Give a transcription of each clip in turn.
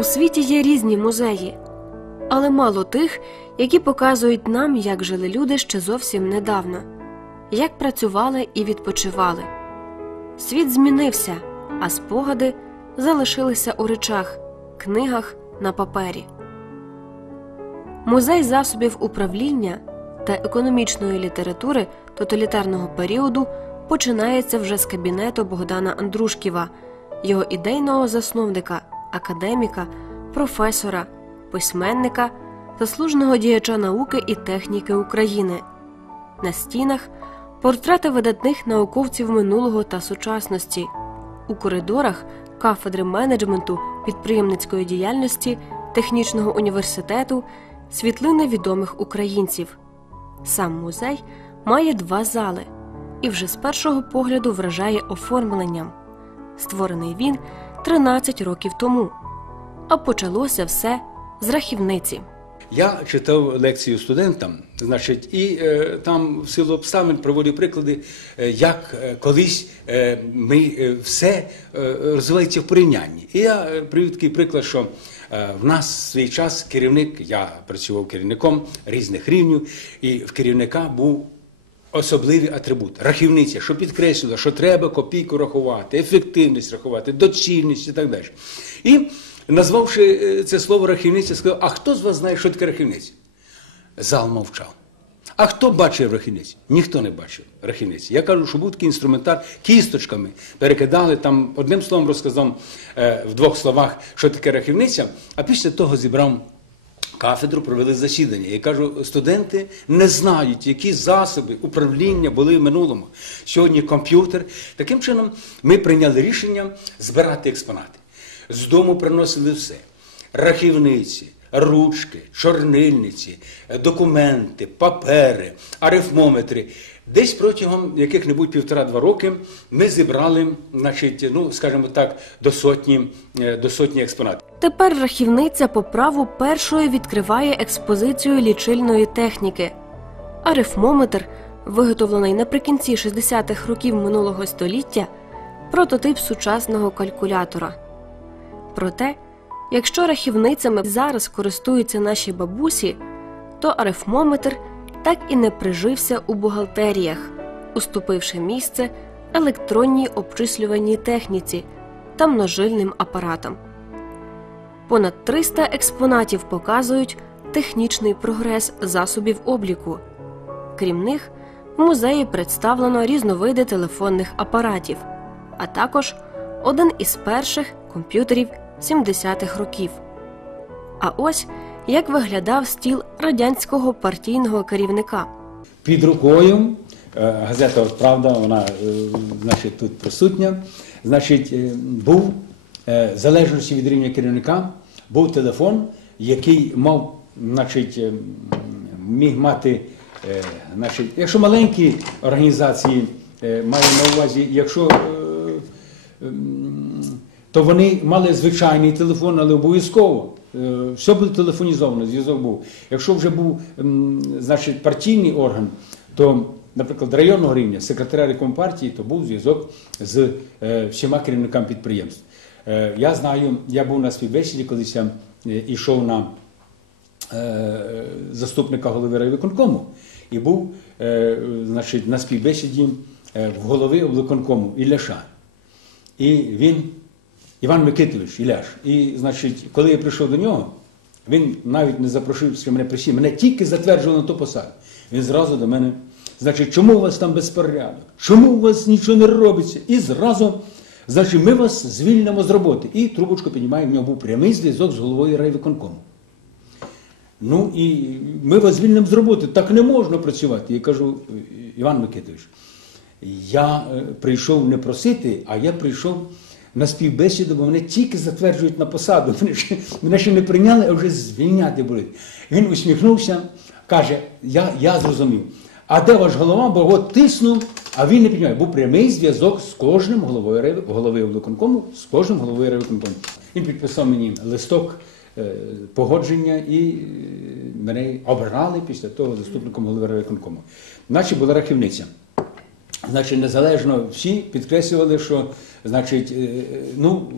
У світі є різні музеї, але мало тих, які показують нам, як жили люди ще зовсім недавно, як працювали і відпочивали. Світ змінився, а спогади залишилися у речах, книгах на папері. Музей засобів управління та економічної літератури тоталітарного періоду починається вже з кабінету Богдана Андрушківа, його ідейного засновника, академіка, професора, письменника, заслуженого діяча науки і техніки України. На стінах портрети видатних науковців минулого та сучасності, у коридорах кафедри менеджменту підприємницької діяльності технічного університету світлини відомих українців. Сам музей має два зали і вже з першого погляду вражає оформленням. Створений він 13 років тому, а почалося все з рахівниці. Я читав лекцію студентам, значить, і е, там в силу обставин проводив приклади, е, як е, колись е, ми е, все е, розвивається в порівнянні. І я е, привів такий приклад, що е, в нас в свій час керівник, я працював керівником різних рівнів, і в керівника був особливий атрибут рахівниця, що підкреслювала, що треба копійку рахувати, ефективність рахувати, доцільність і так далі. І назвавши е, це слово рахівниця, сказав: а хто з вас знає, що таке рахівниця? Зал мовчав. А хто бачив рахівниць? Ніхто не бачив рахівниці. Я кажу, що був такий інструментар кісточками перекидали там одним словом розказав е, в двох словах, що таке рахівниця, а після того зібрав кафедру, провели засідання. Я кажу, студенти не знають, які засоби управління були в минулому. Сьогодні комп'ютер. Таким чином, ми прийняли рішення збирати експонати. З дому приносили все: рахівниці, ручки, чорнильниці, документи, папери, арифмометри. Десь протягом яких-небудь півтора-два роки ми зібрали, значить, ну скажімо так, до сотні, е, до сотні експонатів. Тепер рахівниця по праву першою відкриває експозицію лічильної техніки. Арифмометр, виготовлений наприкінці 60-х років минулого століття, прототип сучасного калькулятора. Проте, якщо рахівницями зараз користуються наші бабусі, то арифмометр так і не прижився у бухгалтеріях, уступивши місце електронній обчислювальній техніці та множильним апаратам. Понад 300 експонатів показують технічний прогрес засобів обліку. Крім них, в музеї представлено різновиди телефонних апаратів, а також один із перших комп'ютерів 70-х років. А ось як виглядав стіл радянського партійного керівника. Під рукою е, газета Правда, вона е, значить, тут присутня. Значить, е, був залежності від рівня керівника, був телефон, який мав, значить, міг мати, значить, якщо маленькі організації е, маю на увазі, якщо то вони мали звичайний телефон, але обов'язково. Е, Все було телефонізовано, зв'язок був. Якщо вже був значить, партійний орган, то, наприклад, районного рівня, секретаря райкомпартії, то був зв'язок з е, всіма керівниками підприємств. Е, Я знаю, я був на співбесіді, колись я йшов на заступника голови райвиконкому і був значить, на співбесіді в голови обликонкому Ілляша. І він, Іван Микитович Іляш. І, значить, коли я прийшов до нього, він навіть не запросив, що мене присів, мене тільки затверджували на ту посаду. Він зразу до мене, значить, чому у вас там безпорядок? Чому у вас нічого не робиться? І зразу, значить, ми вас звільнимо з роботи. І трубочку піднімає, в нього був прямий зв'язок з головою райвиконкому. Ну і ми вас звільнимо з роботи, так не можна працювати. Я кажу, Іван Микитович, я е, прийшов не просити, а я прийшов на співбесіду, бо мене тільки затверджують на посаду. Мене ще, мене ще не прийняли, а вже звільняти будуть. Він усміхнувся, каже: Я, я зрозумів. А де ваш голова? Бо от тиснув, а він не піднімає. Був прямий зв'язок з кожним головою голови виконкому, з кожним головою райвиконкому. Він підписав мені листок е, погодження і е, мене обрали після того заступником голови райвиконкому. Наче була рахівниця. Значить, незалежно всі підкреслювали, що значить, е, ну,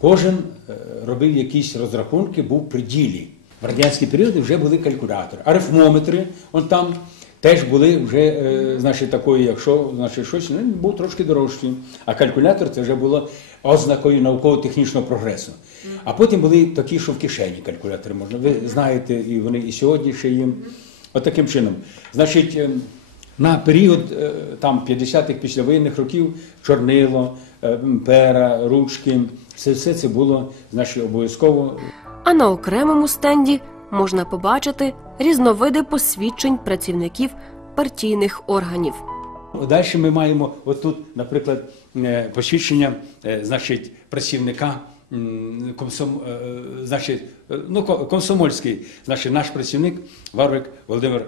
кожен е, робив якісь розрахунки, був при ділі. В радянські періоди вже були калькулятори. Арифмометри, он там теж були вже, е, значить, такої, якщо значить, щось ну, був трошки дорожчий. А калькулятор це вже було ознакою науково-технічного прогресу. А потім були такі, що в кишені калькулятори можна. Ви знаєте, і вони і сьогодні ще є. От таким чином. Значить, е, на період е, там 50-х післявоєнних років чорнило, е, пера, ручки, все, все це було значить, обов'язково А на окремому стенді можна побачити різновиди посвідчень працівників партійних органів. Далі ми маємо отут, наприклад, е, посвідчення значить, працівника. Комсом, значить, ну, ко- комсомольський, значить, наш працівник Варвик Володимир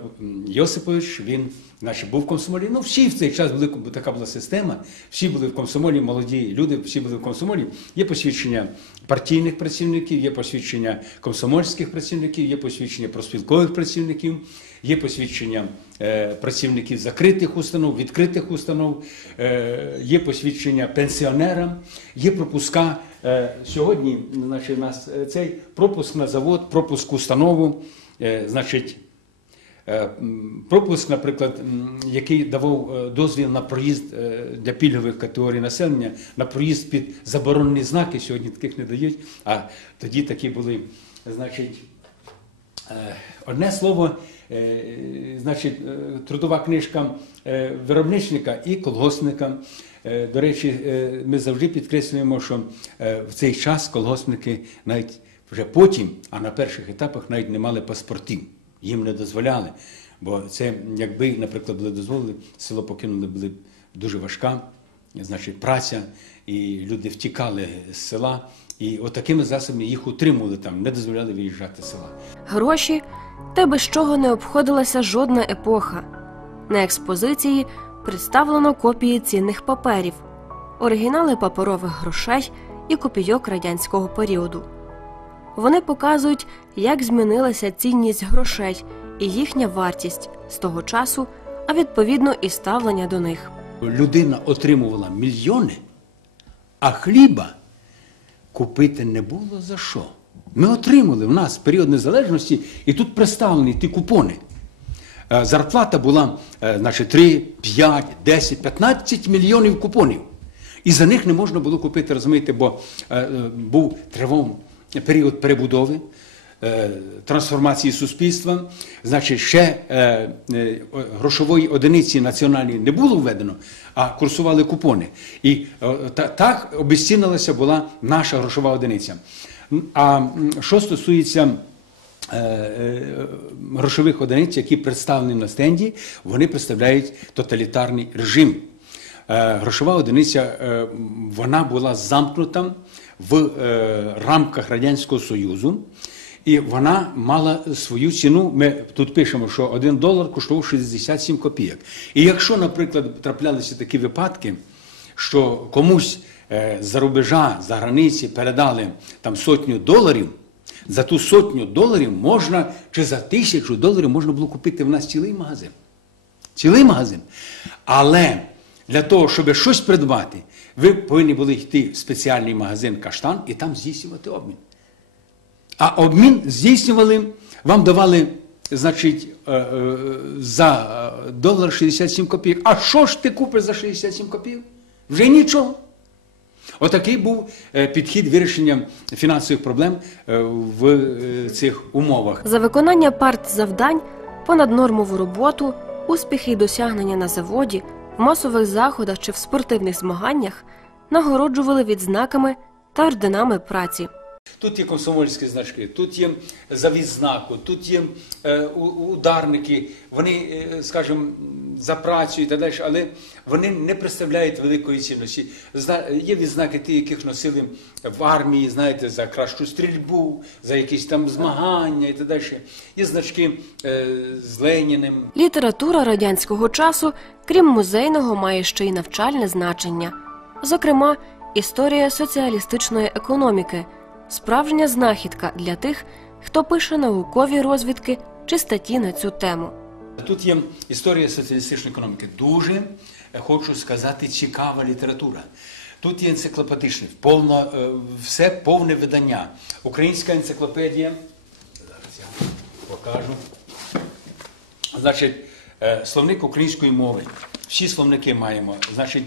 Йосипович, він значить, був в комсомолі. Ну, всі в цей час були, така була система, всі були в комсомолі, молоді люди, всі були в комсомолі. Є посвідчення партійних працівників, є посвідчення комсомольських працівників, є посвідчення проспілкових працівників, є посвідчення е, працівників закритих установ, відкритих установ, е, є посвідчення пенсіонерам, є пропуска. Е, сьогодні значить, у нас е, цей пропуск на завод, пропуск установу, е, значить, Е, Пропуск, наприклад, який давав е, дозвіл на проїзд для пільгових категорій населення, на проїзд під заборонені знаки, сьогодні таких не дають, а тоді такі були, значить, одне слово, значить, трудова книжка виробничника і колгоспника. Е, До речі, ми завжди підкреслюємо, що в цей час колгоспники навіть вже потім, а на перших етапах навіть не мали паспортів. Їм не дозволяли. Бо це, якби, наприклад, були дозволили, село покинули, були дуже важка, значить, праця, і люди втікали з села. І отакими засобами їх утримували там, не дозволяли виїжджати з села. Гроші те, без чого не обходилася жодна епоха. На експозиції представлено копії цінних паперів, оригінали паперових грошей і копійок радянського періоду. Вони показують, як змінилася цінність грошей і їхня вартість з того часу, а відповідно і ставлення до них. Людина отримувала мільйони, а хліба купити не було за що. Ми отримали в нас період незалежності, і тут представлені ті купони. Е, Зарплата була е, значить, 3, 5, 10, 15 мільйонів купонів. І за них не можна було купити, розумієте, бо е, був тривом період перебудови, е, трансформації суспільства. Значить, ще е, е, грошової одиниці національної не було введено, а курсували купони. І та- так обезцінилася була наша грошова одиниця. А що стосується грошових одиниць, які представлені на стенді, вони представляють тоталітарний режим. Грошова одиниця вона була замкнута в е, рамках Радянського Союзу. І вона мала свою ціну. Ми тут пишемо, що один долар коштував 67 копійок. І якщо, наприклад, траплялися такі випадки, що комусь е, за рубежа, за границі передали там сотню доларів, за ту сотню доларів можна, чи за тисячу доларів можна було купити в нас цілий магазин. Цілий магазин. Але для того, щоб щось придбати, ви повинні були йти в спеціальний магазин Каштан і там здійснювати обмін. А обмін здійснювали, вам давали, значить, е, е, за е, долар 67 копійок. А що ж ти купиш за 67 копійок? Вже нічого. Отакий був підхід вирішення фінансових проблем в цих умовах. За виконання партзавдань, понаднормову роботу, успіхи й досягнення на заводі, в масових заходах чи в спортивних змаганнях нагороджували відзнаками та орденами праці. Тут є комсомольські значки, тут є завіз знаку, тут є е, ударники, вони, е, скажімо, за працю і так далі, але вони не представляють великої цінності. Є відзнаки ті, яких носили в армії, знаєте, за кращу стрільбу, за якісь там змагання і так далі. Є значки е, з Леніним, Література радянського часу, крім музейного, має ще й навчальне значення. Зокрема, історія соціалістичної економіки, справжня знахідка для тих, хто пише наукові розвідки чи статті на цю тему. Тут є історія соціалістичної економіки. Дуже, е, хочу сказати, цікава література. Тут є енциклопедичний, повно, е, все повне видання. Українська енциклопедія. Зараз я покажу. Значить, е, словник української мови. Всі словники маємо. Значить,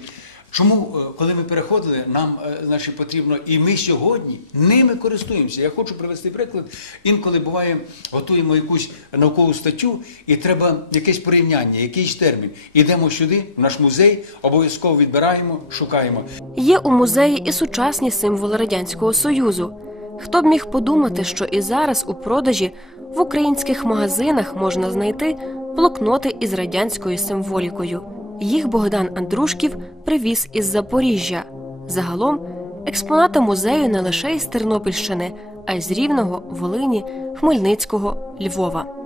чому, е, коли ми переходили, нам е, значить, потрібно, і ми сьогодні ними користуємося. Я хочу привести приклад. Інколи буває, готуємо якусь наукову статтю, і треба якесь порівняння, якийсь термін. Ідемо сюди, в наш музей, обов'язково відбираємо, шукаємо. Є у музеї і сучасні символи радянського союзу. Хто б міг подумати, що і зараз у продажі в українських магазинах можна знайти блокноти із радянською символікою. Їх Богдан Андрушків привіз із Запоріжжя. Загалом експонати музею не лише із Тернопільщини, а й з Рівного, Волині, Хмельницького, Львова.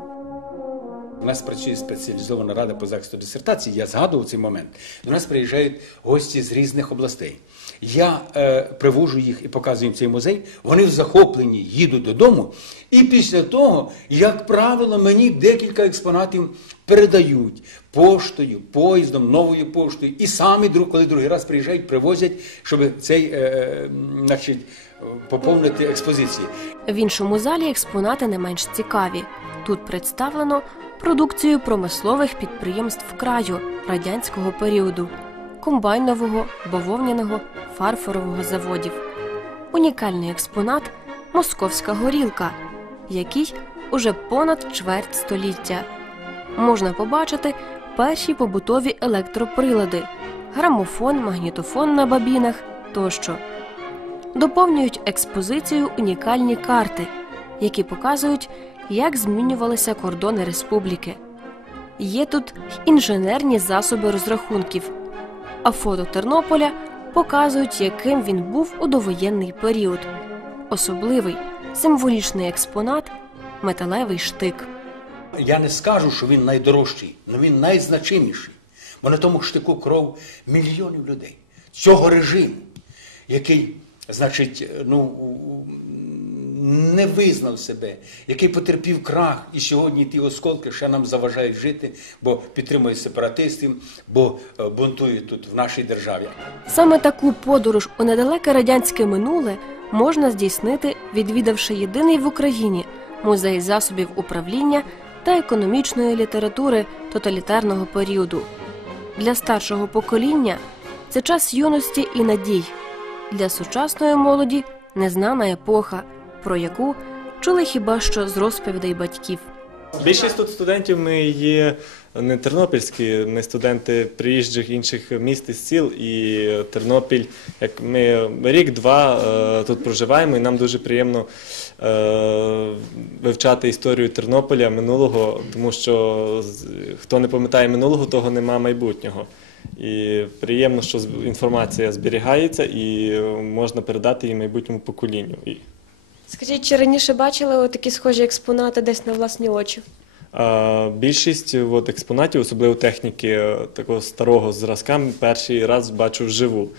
У нас працює спеціалізована рада по захисту дисертації. Я згадував цей момент. До нас приїжджають гості з різних областей. Я е, привожу їх і показую їм цей музей. Вони в захопленні їдуть додому. І після того, як правило, мені декілька експонатів передають поштою, поїздом, новою поштою. І самі, коли другий раз приїжджають, привозять, щоб цей, е, е, значить, поповнити експозиції. В іншому залі експонати не менш цікаві. Тут представлено продукцію промислових підприємств краю радянського періоду, комбайнового, бавовняного, фарфорового заводів. Унікальний експонат московська горілка, який уже понад чверть століття. Можна побачити перші побутові електроприлади, грамофон, магнітофон на бабінах тощо доповнюють експозицію унікальні карти, які показують, як змінювалися кордони республіки. Є тут інженерні засоби розрахунків, а фото Тернополя показують, яким він був у довоєнний період. Особливий символічний експонат металевий штик. Я не скажу, що він найдорожчий, але він найзначиміший. Бо на тому штику кров мільйонів людей цього режиму, який, значить, ну, не визнав себе, який потерпів крах, і сьогодні ті осколки ще нам заважають жити, бо підтримують сепаратистів, бо е, бунтують тут в нашій державі. Саме таку подорож у недалеке радянське минуле можна здійснити, відвідавши єдиний в Україні музей засобів управління та економічної літератури тоталітарного періоду. Для старшого покоління це час юності і надій, для сучасної молоді незнана епоха, про яку чули хіба що з розповідей батьків. Більшість тут студентів ми є не тернопільські, ми студенти приїжджих інших міст і сіл. І Тернопіль, як ми рік-два е, тут проживаємо, і нам дуже приємно е, вивчати історію Тернополя минулого, тому що хто не пам'ятає минулого, того нема майбутнього. І приємно, що інформація зберігається і можна передати її майбутньому поколінню. Скажіть, чи раніше бачили такі схожі експонати десь на власні очі? Більшість от, експонатів, особливо техніки е, такого старого зразка, перший раз бачу вживу.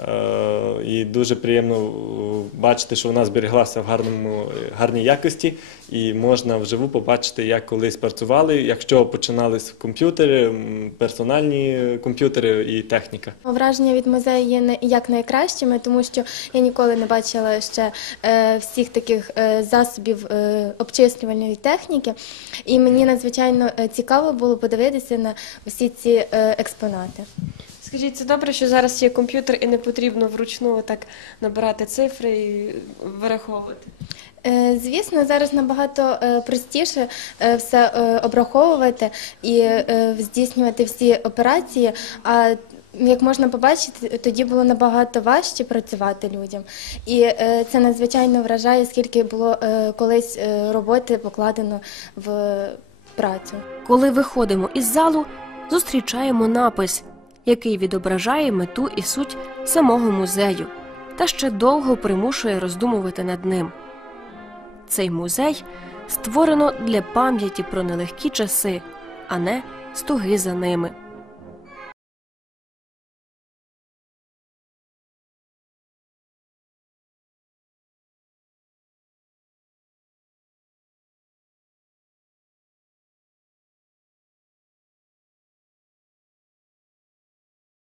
Е, І дуже приємно е, бачити, що вона зберіглася в гарному, гарній якості, і можна вживу побачити, як колись працювали, якщо починались комп'ютери, персональні комп'ютери і техніка. Враження від музею є як найкращими, тому що я ніколи не бачила ще е, всіх таких засобів обчислювальної техніки. І мені надзвичайно цікаво було подивитися на всі ці експонати. Скажіть, це добре, що зараз є комп'ютер і не потрібно вручну так набирати цифри і вираховувати. Е, Звісно, зараз набагато е, простіше е, все е, обраховувати і е, здійснювати всі операції. А як можна побачити, тоді було набагато важче працювати людям. І е, це надзвичайно вражає, скільки було е, колись е, роботи покладено в працю. Коли виходимо із залу, зустрічаємо напис, який відображає мету і суть самого музею, та ще довго примушує роздумувати над ним. Цей музей створено для пам'яті про нелегкі часи, а не стуги за ними.